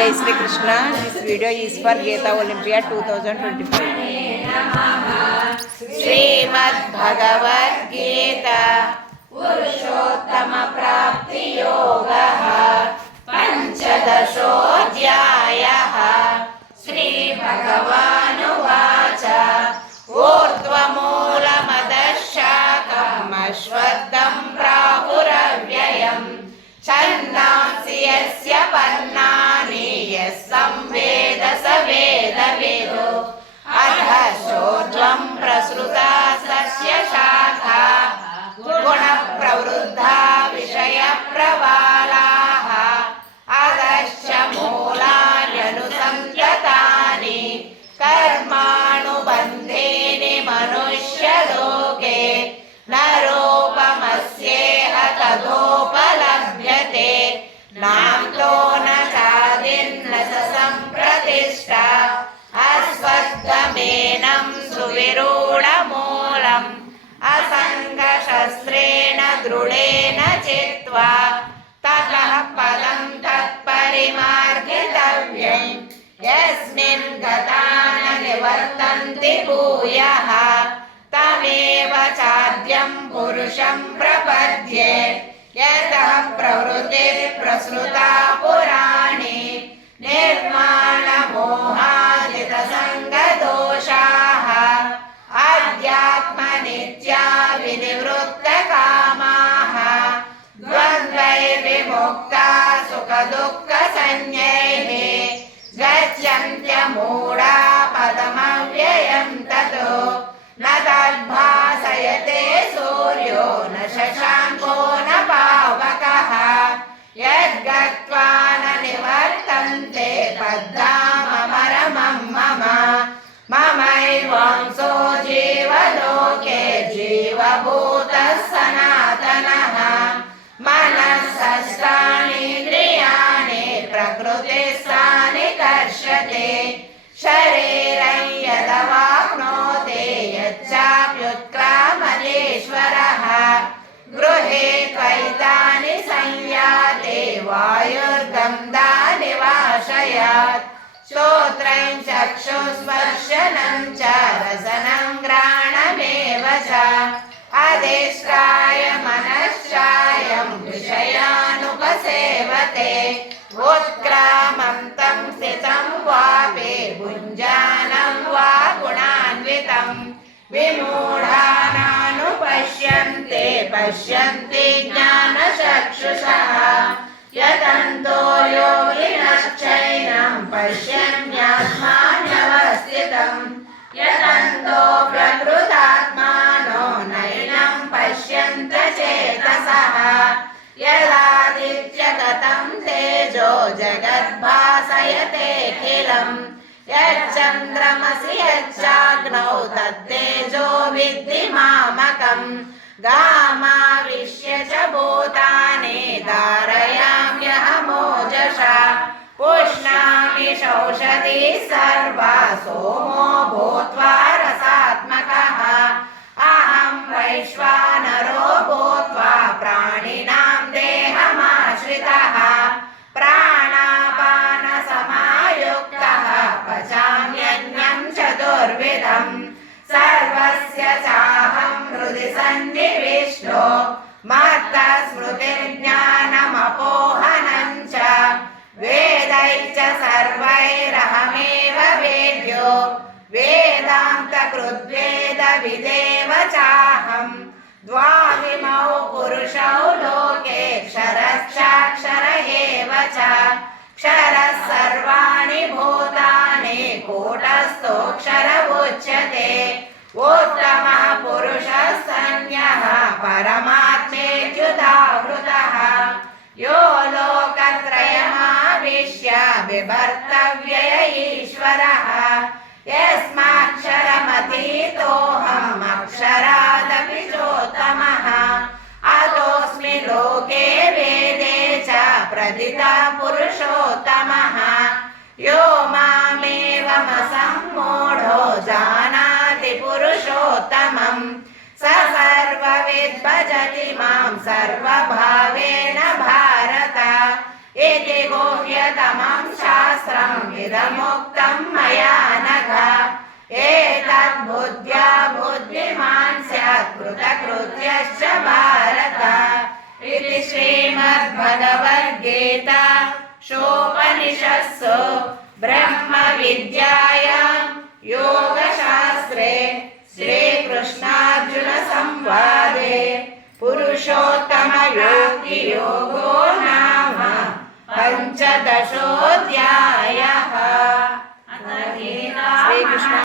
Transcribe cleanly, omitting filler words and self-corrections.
Jai Sri Krishna. This video is for Gita Olympiad 2025. Srimad Bhagavad Gita Purushottama Prapti Yogaha Panchadashodhyayaha Sri Bhagavanu Vacha Urdhvamulamadash-shakam Ashvaddham Prahuravyayam Chandansi yasya parnani yassam veda sa veda vedo adhashodhvam prasruta sasya shakha guna pravruddha vishaya pravalaha adasya moolanyanusamyatani karmanubandheni manushya loke naropamasyeha tadopalabhyate namto na chadinna sa sampratishta asvaddhamenam suvirudamoolam asangashasrena drudena chitva tatah padam tatparimargitavyam yasmin gatana nivartanti bhuyaha tameva chadyam purusham prapadye yatah pravruti prasruta purani nirmana mohadita sanga doshaha adhyatma nitya vinivrutta kamaha dvandvai vimukta sukha dukkha sanyaihi gachyantya mooda padamavyayam tato na tadbhasayate suryo na shashanko na pavakaha yadgatva na nivartante paddamaramam mama mamaivanso jivaloke jivabhutas sanatanaha manasastani indriyani prakrutistani karshate शरीरं यदवाप्नोति यच्चाप्युत्क्रामतीश्वरः गृहे त्वैतानि संयाते वायुर्गन्धानि वाशयात् श्रोत्रं चक्षुस्पर्शनं च रसनं घ्राणमेव च अधिष्ठाय मनश्चायं विषयानुपसेवते उत्क्रामन्तं स्थितं वापि भुञ्जानं वा गुणान्वितं विमूढानानुपश्यन्ते पश्यन्ति ज्ञानचक्षुषः यतन्तो योगिनश्चैनं पश्यन्त्यात्मान्यवस्थितं यतन्तो प्रकृतात्मानो नैनं पश्यन्त चेतसः यदादित्यगतं तेजो जगद्भासयतेऽखिलम् यच्चन्द्रमसि यच्चाग्नौ तत्तेजो विद्धि मामकम् गामाविश्य च भूतानि धारयाम्यहमोजसा पुष्णामि चौषधी सर्वा सोमो भूत्वा रसात्मकः अहं वैश्वानरो भूत्वा प्राणिनां देहमाश्रितः प्राणापानसमायुक्तः पचाम्यन्नं चतुर्विधं सर्वस्य चाहं हृदि सन्निविष्टो मत्तस्मृतिर्ज्ञानमपोहनं च वेदैः च सर्वैरहमेव वेद्यो वेदान्तकृद्वेदविदेव चाहं द्वाविमौ पुरुषौ लोके क्षरश्चाक्षर एव च क्षरः सर्वाणि भूतानि कूटस्थोऽक्षर उच्यते उत्तमः पुरुषः सन्यः परमात्मेत्युदाहृतः यो लोकत्रयमाविश्य बिभर्तव्यय ईश्वरः यस्माक्षरमतीतोऽहम् अक्षरादपि चोत्तमः अतोऽस्मि लोके वेदे च प्रथितः पुरुषोत्तमः यो मामेवमसम्मूढो जानाति पुरुषोत्तमम् स सर्वविद् भजति मां सर्वभावेन भारत इति गुह्यतमं शास्त्रम् इदमुक्तं मया नघ एतद्बुद्ध्या बुद्धिमान् स्यात् कृतकृत्यश्च भारत इति श्रीमद्भगवद्गीता उपनिषत्सु ब्रह्मविद्यायां योगशास्त्रे श्रीकृष्णार्जुन संवादे पुरुषोत्तमयोगो नाम पञ्चदशोऽध्यायः। श्रीकृष्ण